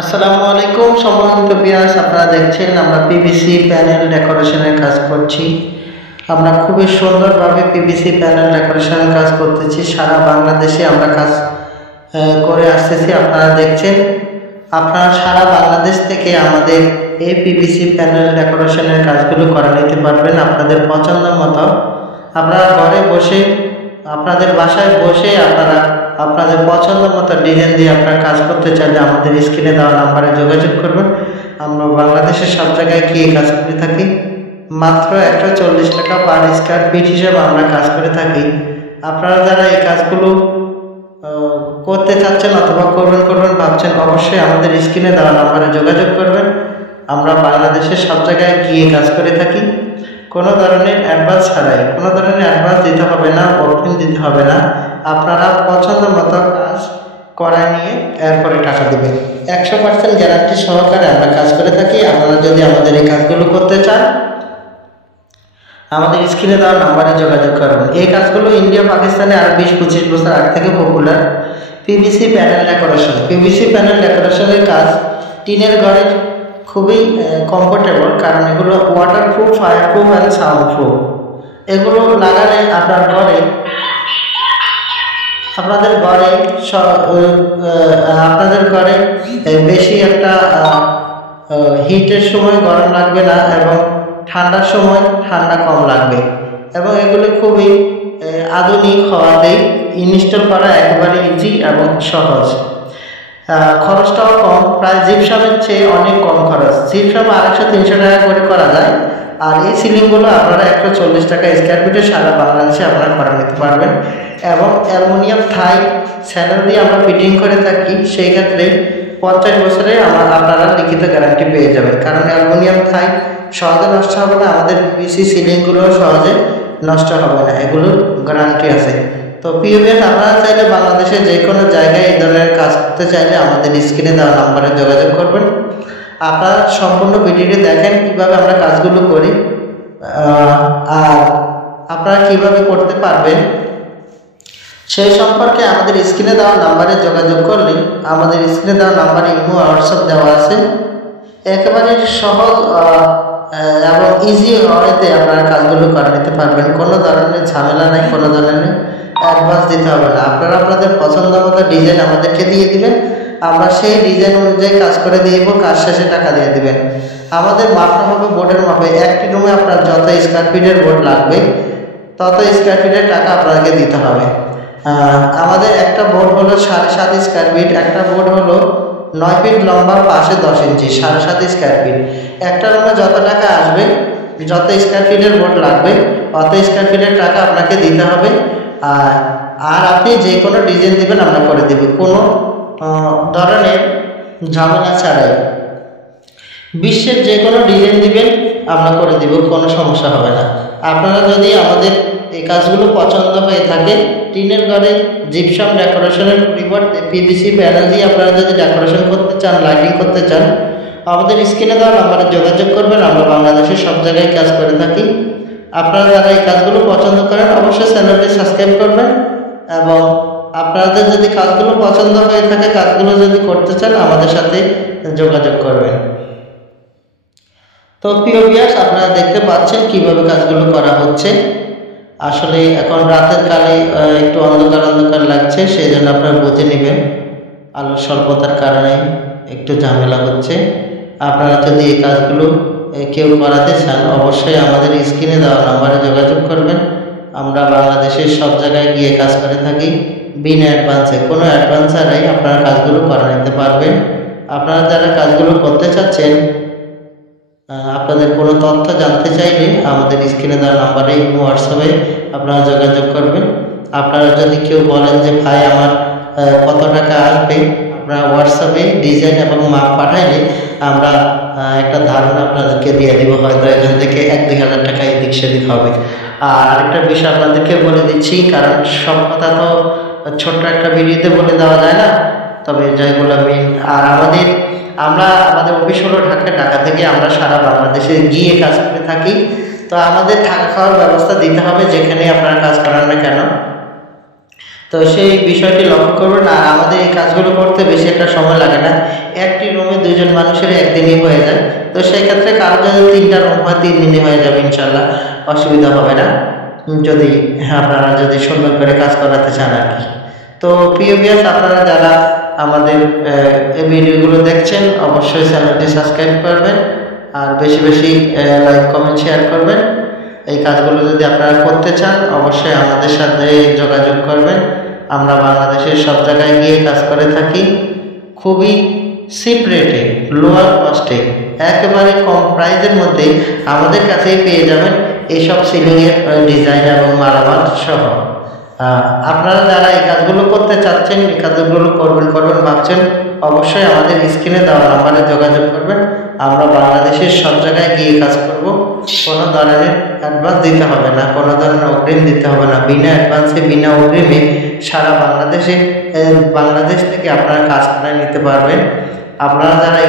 আসসালামু আলাইকুম সম্মানিত ভিউয়ার্স, আপনারা দেখছেন আমরা পিভিসি প্যানেল ডেকোরেশনের কাজ করছি। আমরা খুবই সুন্দরভাবে পিভিসি প্যানেল ডেকোরেশনের কাজ করতেছি। সারা বাংলাদেশে আমরা কাজ করে আসতেছি। আপনারা দেখছেন, আপনারা সারা বাংলাদেশ থেকে আমাদের এই পিভিসি প্যানেল ডেকোরেশনের কাজগুলো করে নিতে পারবেন আপনাদের পছন্দ মতো। আপনারা ঘরে বসে, আপনাদের বাসায় বসে আপনারা আপনাদের পছন্দ মতো ডিজাইন দিয়ে আপনারা কাজ করতে চাইলে আমাদের স্ক্রিনে দেওয়া নাম্বারে যোগাযোগ করবেন। আমরা বাংলাদেশের সব জায়গায় গিয়ে কাজ করে থাকি। মাত্র 140 টাকা পার স্কয়ার ফিট হিসেবে আমরা কাজ করে থাকি। আপনারা যারা এই কাজগুলো করতে চাচ্ছেন অথবা করবেন ভাবছেন, অবশ্যই আমাদের স্ক্রিনে দেওয়া নাম্বারে যোগাযোগ করবেন। আমরা বাংলাদেশের সব জায়গায় গিয়ে কাজ করে থাকি। কোনো ধরনের অ্যাডভান্স ছাড়াই, কোনো ধরনের অ্যাডভান্স দিতে হবে না, অগ্রিম দিতে হবে না। আপনারা পছন্দ মতো কাজ করা নিয়ে এরপরে টাকা দেবেন। 100% গ্যারান্টি সহকারে আমরা কাজ করে থাকি। আপনারা যদি আমাদের এই কাজগুলো করতে চান, আমাদের স্ক্রিনে দেওয়া নাম্বারে যোগাযোগ করবেন। এই কাজগুলো ইন্ডিয়া পাকিস্তানে আর 20-25 বছর আগ থেকে popular. PVC panel decoration, PVC panel ডেকোরেশনের কাজ টিনের ঘরের খুবই কমফোর্টেবল, কারণ এগুলো waterproof, fireproof and sound proof. এগুলো লাগালে আপনাদের ঘরে বেশি একটা হিটের সময় গরম লাগবে না এবং ঠান্ডার সময় ঠান্ডা কম লাগবে। এবং এগুলো খুবই আধুনিক হওয়াতেই ইনস্টল করা একেবারে ইজি এবং সহজ। খরচটাও কম, প্রায় জিপসামের চেয়ে অনেক কম খরচ। জিপসাম 250-300 টাকা করে করা যায়। আর এই সিলিংগুলো আপনারা 140 টাকা স্কয়ার ফিটে সারা বাংলাদেশে আপনারা করে নিতে পারবেন। এবং অ্যালুমিনিয়াম থাই স্যানেল দিয়ে আমরা ফিটিং করে থাকি। সেই ক্ষেত্রে 50 বছরে আপনারা লিখিত গ্যারান্টি পেয়ে যাবেন, কারণ অ্যালুমিনিয়াম থাই সহজে নষ্ট হবে না। আমাদের পিভিসি সিলিংগুলো সহজে নষ্ট হবে না, এগুলোর গ্যারান্টি আছে। তো পিওভিএস, আপনারা চাইলে বাংলাদেশের যে কোনো জায়গায় এই ধরনের কাজ করতে চাইলে আমাদের স্ক্রিনে দেওয়া নাম্বারে যোগাযোগ করবেন। আপনারা সম্পূর্ণ ভিডিওটি দেখেন কীভাবে আমরা কাজগুলো করি, আর আপনারা কীভাবে করতে পারবেন সেই সম্পর্কে আমাদের স্ক্রিনে দেওয়া নাম্বারে যোগাযোগ করলে, আমাদের স্ক্রিনে দেওয়া নাম্বারে ইমো হোয়াটসঅ্যাপ দেওয়া আছে। একেবারে সহজ এবং ইজি ওয়েতে আপনারা কাজগুলো করে নিতে পারবেন। কোনো ধরনের ঝামেলা নেই, কোনো ধরনের অ্যাডভান্স দিতে হবে না। আপনারা আপনাদের পছন্দ মতো ডিজাইন আমাদেরকে দিয়ে দিবেন, আমরা সেই ডিজাইন অনুযায়ী কাজ করে দিয়ে দেবো। কাজ শেষে টাকা দিয়ে দিবেন। আমাদের মাপটা হবে বোর্ডের মাপে। একটি রুমে আপনার যত স্কয়ার ফিটের বোর্ড লাগবে তত স্কয়ার ফিটের টাকা আপনাকে দিতে হবে। আমাদের একটা বোর্ড হলো 7.5 স্কয়ার ফিট, একটা বোর্ড হলো 9 ফিট লম্বা, পাশে 10 ইঞ্চি, 7.5 স্কয়ার ফিট। একটা রুমে যত টাকা আসবে, যত স্কয়ার ফিটের বোর্ড লাগবে অত স্কয়ার ফিটের টাকা আপনাকে দিতে হবে। আর আপনি যে কোনো ডিজাইন দিবেন আমরা করে দেব, কোনো ধরনের ঝামেলা ছাড়াই। বিশ্বের যে কোনো ডিজাইন দিবেন আমরা করে দিব, কোনো সমস্যা হবে না। আপনারা যদি আমাদের এই কাজগুলো পছন্দ হয়ে থাকে, টিনের ঘরে জিপসাম ডেকোরেশনের পরিবর্তে পিভিসি প্যানেল দিয়ে আপনারা যদি ডেকোরেশন করতে চান, লাইটিং করতে চান, আমাদের স্ক্রিনে দেওয়া নাম্বারে যোগাযোগ করবেন। আমরা বাংলাদেশের সব জায়গায় কাজ করে থাকি। আপনারা যারা এই কাজগুলো পছন্দ করেন অবশ্যই চ্যানেলটি সাবস্ক্রাইব করবেন। এবং আপনাদের যদি কাজগুলো পছন্দ হয়ে থাকে, কাজগুলো যদি করতে চান, আমাদের সাথে যোগাযোগ করবেন। তো প্রিয় ভিউয়ার্স, আপনারা দেখতে পাচ্ছেন কিভাবে কাজগুলো করা হচ্ছে। আসলে এখন রাতের কালে একটু অন্ধকার লাগছে, সেই জন্য আপনারা বুঝে নেবেন। আলোর স্বল্পতার কারণে একটু ঝামেলা হচ্ছে। আপনারা যদি এই কাজগুলো কেউ করাতে চান, অবশ্যই আমাদের স্ক্রিনে দেওয়া নাম্বারে যোগাযোগ করবেন। আমরা বাংলাদেশের সব জায়গায় গিয়ে কাজ করে থাকি বিনা অ্যাডভান্সে, কোনো অ্যাডভান্স ছাড়াই আপনারা কাজগুলো করে নিতে পারবেন। আপনারা যারা কাজগুলো করতে চাচ্ছেন, আপনাদের কোনো তথ্য জানতে চাইলে আমাদের স্ক্রিনে দেওয়া নাম্বারে হোয়াটসঅ্যাপে আপনারা যোগাযোগ করবেন। আপনারা যদি কেউ বলেন যে ভাই আমার কত টাকা আসবে, আপনারা হোয়াটসঅ্যাপে ডিজাইন এবং মাপ পাঠাইলে আমরা একটা ধারণা আপনাদেরকে দিয়ে দিব। হয়তো এখান থেকে 1-2 হাজার টাকা এদিক সেদিক হবে। আর আরেকটা বিষয় আপনাদেরকে বলে দিচ্ছি, কারণ সব কথা তো ছোট্ট একটা ভিডিওতে বলে দেওয়া যায় না, তবে যেগুলো মেন। আর আমাদের অফিস হলো ঢাকা থেকে আমরা সারা বাংলাদেশে গিয়ে কাজ করে থাকি। তো আমাদের থাকা খাওয়ার ব্যবস্থা দিতে হবে যেখানে আপনারা কাজ করান না কেন। তো সেই বিষয়টি লক্ষ্য করবেন। আর আমাদের এই কাজগুলো করতে বেশি একটা সময় লাগে না। একটি রুমে 2 জন মানুষের একদিনই হয়ে যায়। তো সেই ক্ষেত্রে কারো যদি 3টা রুম হয় 3 দিনে হয়ে যাবে ইনশাল্লাহ, অসুবিধা হবে না, যদি আপনারা যদি সুন্দর করে কাজ করাতে চান আর কি। তো প্রিয় ভিউয়ার্স, আপনারা যারা আমাদের এই ভিডিওগুলো দেখছেন অবশ্যই চ্যানেলটি সাবস্ক্রাইব করবেন, আর বেশি বেশি লাইক কমেন্ট শেয়ার করবেন। এই কাজগুলো যদি আপনারা করতে চান অবশ্যই আমাদের সাথে যোগাযোগ করবেন। আমরা বাংলাদেশের সব জায়গায় গিয়ে কাজ করে থাকি, খুবই চিপ রেটে, লোয়ার কস্টে, একেবারে কম প্রাইসের মধ্যে আমাদের কাছেই পেয়ে যাবেন এইসব সিলিংয়ের ডিজাইন এবং মালামাল সহ। আপনারা যারা এই কাজগুলো করতে চাচ্ছেন, এই কাজগুলো করবেন ভাবছেন, অবশ্যই আমাদের স্ক্রিনে দেওয়া নাম্বারে যোগাযোগ করবেন। আমরা বাংলাদেশের সব জায়গায় গিয়ে কাজ করব। কোনো ধরনের অ্যাডভান্স দিতে হবে না, কোনো ধরনের অগ্রিম দিতে হবে না, বিনা অ্যাডভান্সে বিনা অগ্রিমে সারা বাংলাদেশ থেকে আপনারা কাজ করে নিতে পারবেন। আপনারা যারা